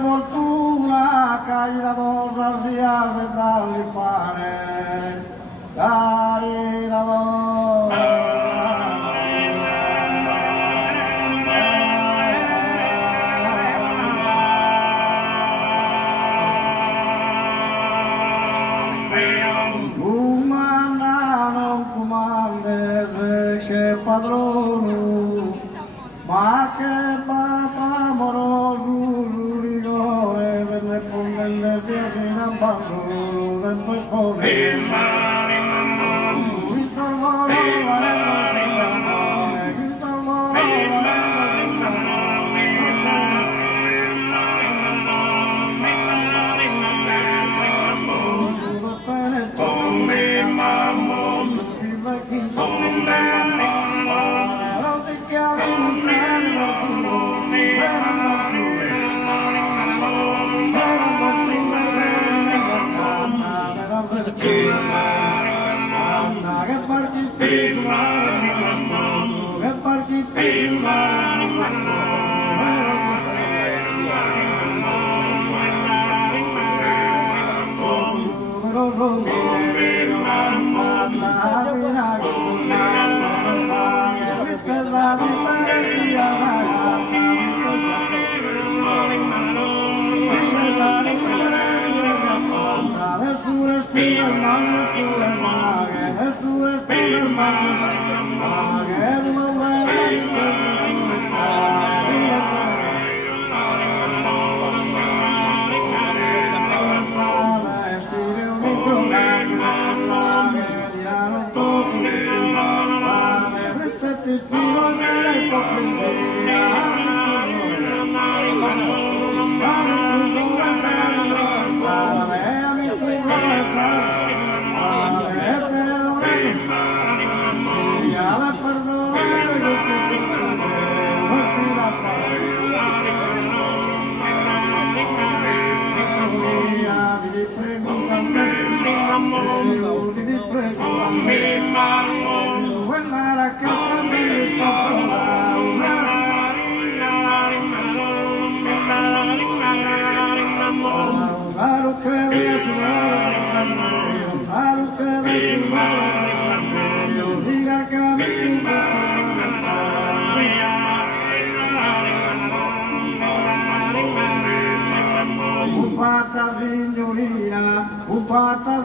fortuna caída dos días de darle pane, caída dos. Padrone, ma che papà amoroso, rigore, se ne ponga si in abbandono, sempre spone. Mi salvo,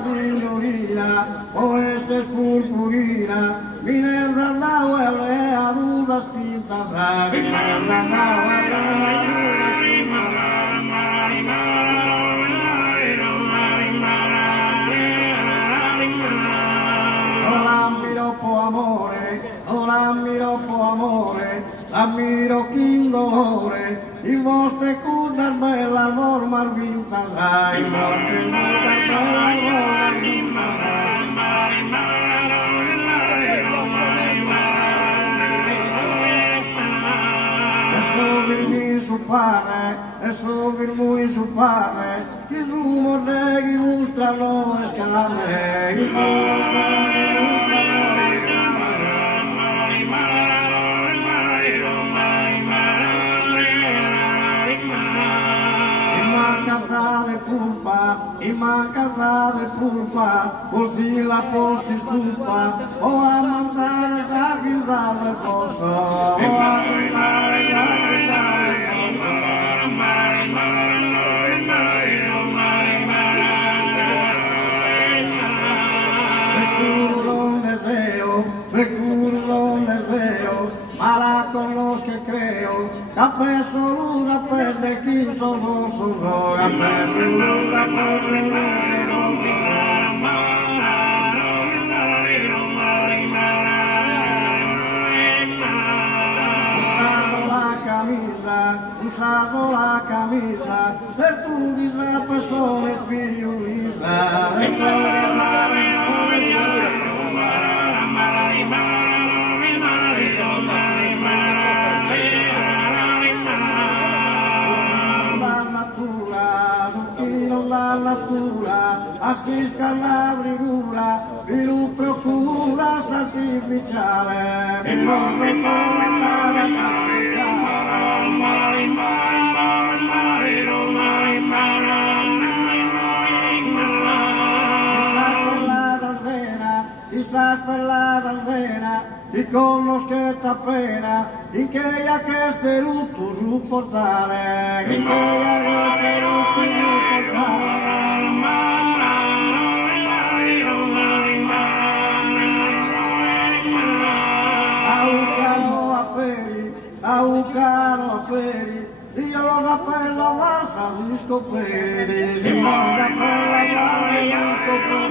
signorina, o ese es purpurina, vine da huele a duras tintas, vine da huele a duras tintas. Non ammiro po amore, l'ammiro chi dolore, in vostre curve bella forma vinta, in vostre curve bella forma vinta. E subir muy su padre, que su monegui mustra no escarre, y mancanza de pulpa, por si la posta disculpa, o a mandar a guisar de pozo, o a tentar a guisar de pozo. Recurro un deseo, para con los que creo, capé solo una pende, 15 rosso, capé solo una pende, usando la camisa, ser tu guisa, persona es violista, la natura, assista la brigura, vi lo procura artificiale, vi lo procura artificiale. riconoscete appena in che ha chiesto rutto sul portale, in che ha chiesto rutto sul portale. Aucano a feri, io lo cappello a valsa si scopri, io lo cappello a valsa si scopri.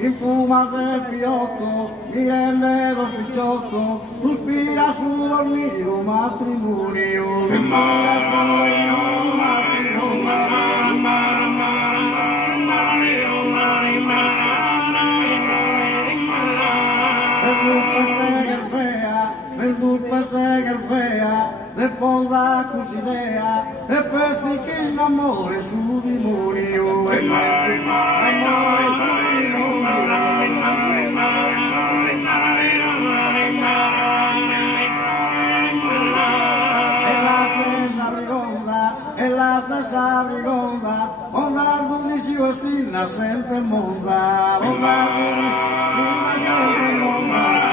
Il fuma se fiocco, mi rende lo spicciocco, sospira su dormito matrimonio, sospira su dormito matrimonio. De ponda cusidea, e pensi che l'amore su demonio, e pensi che l'amore su e la stessa rigonda, onda giudici o si la sente monza, onda giudici la sente monza.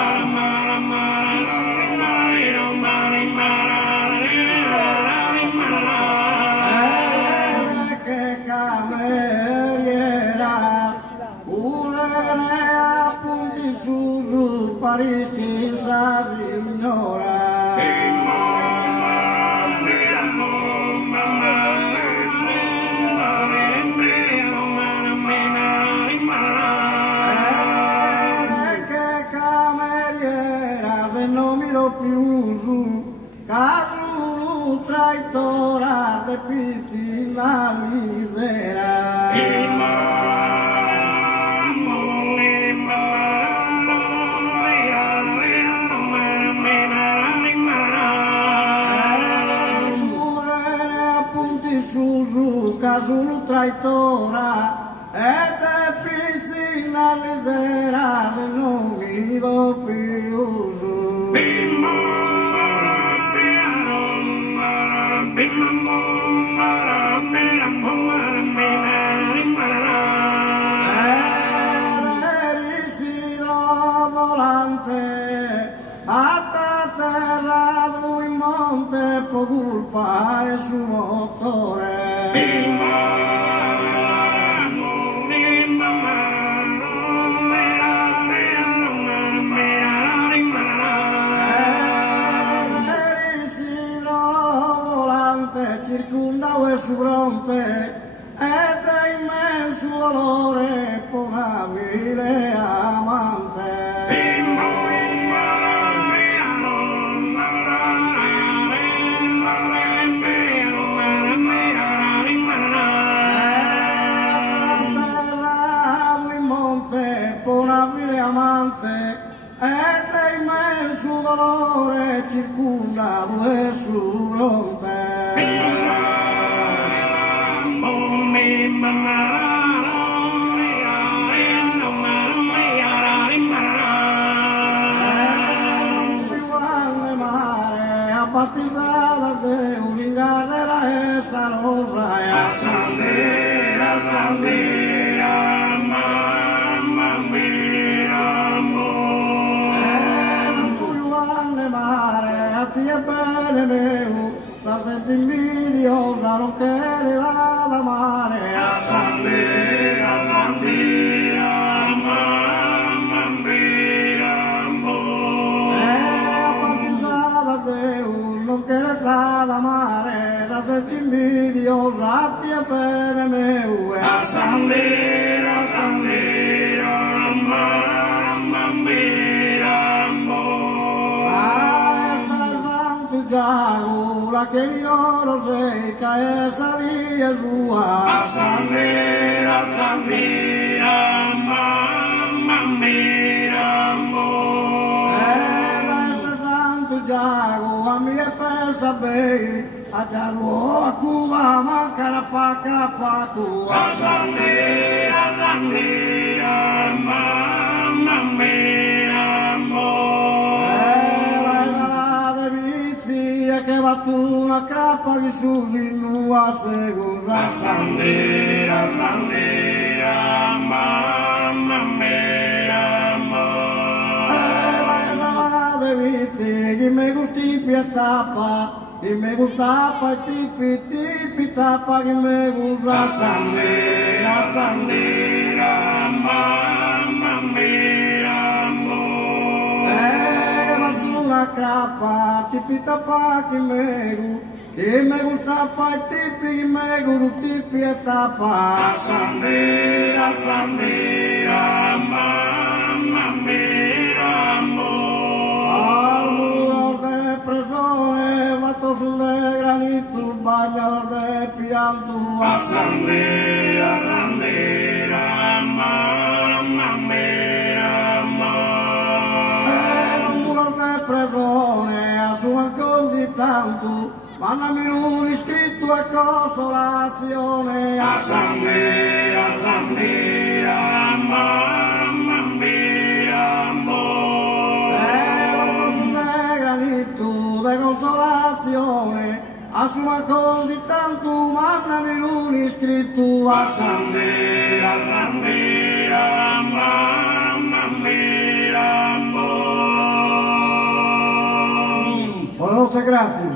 Paris quizás ignora. Che cameriera se non mi lo più su, caso traitora de piscina misera. Caso traitora e te piscina misera se non mi do più su. Sidro volante atterrato in monte po' colpa e su motore. Circundavo su fronte ed è immenso dolore per una vile amante. Atterrato in monte per una vile amante ed è immenso dolore circundavo su fronte. Batizada de un garrera esa rosa a sandera, sandera, mamma mia, non tu vanne mare a ti è bene meu, la senti invidiosa non chiede da mare a sandera, sandera, mamma mia, batizada de non che le da mare, la senti invidiosa, ti è bene meu, a sandera, sandera, mamma mia, esta es Santo Giago, la che di loro sei, che essa di Gesù, a sandera, sandera, mamma mia, Giago a mi e pensa bei a Giago a Cuba manca la paca pacu a sandera mamma mia la de vizi che va una crapa di susi nua segura Sandera, sandera, mamma mia, la de viti, que me gusti tapa, que me gusta pa tipi tapa, que me gusta sandera, sandera, mamma mia, una crapa, tipi tapa, que me gusta pa tipi, que me gusta tipi tapa. Sandera, sandera, mamma mia, al muro de presone, vatos de granito, bañador de pianto. Sandera, sandera, mamma mia, presone a sua così tanto, mandami un iscritto a consolazione. Sandera, sandera, mamma mia, vado su de granito de consolazione, a sua così tanto, mandami un iscritto a sandera, sandera, mamma mia. Buonanotte, grazie.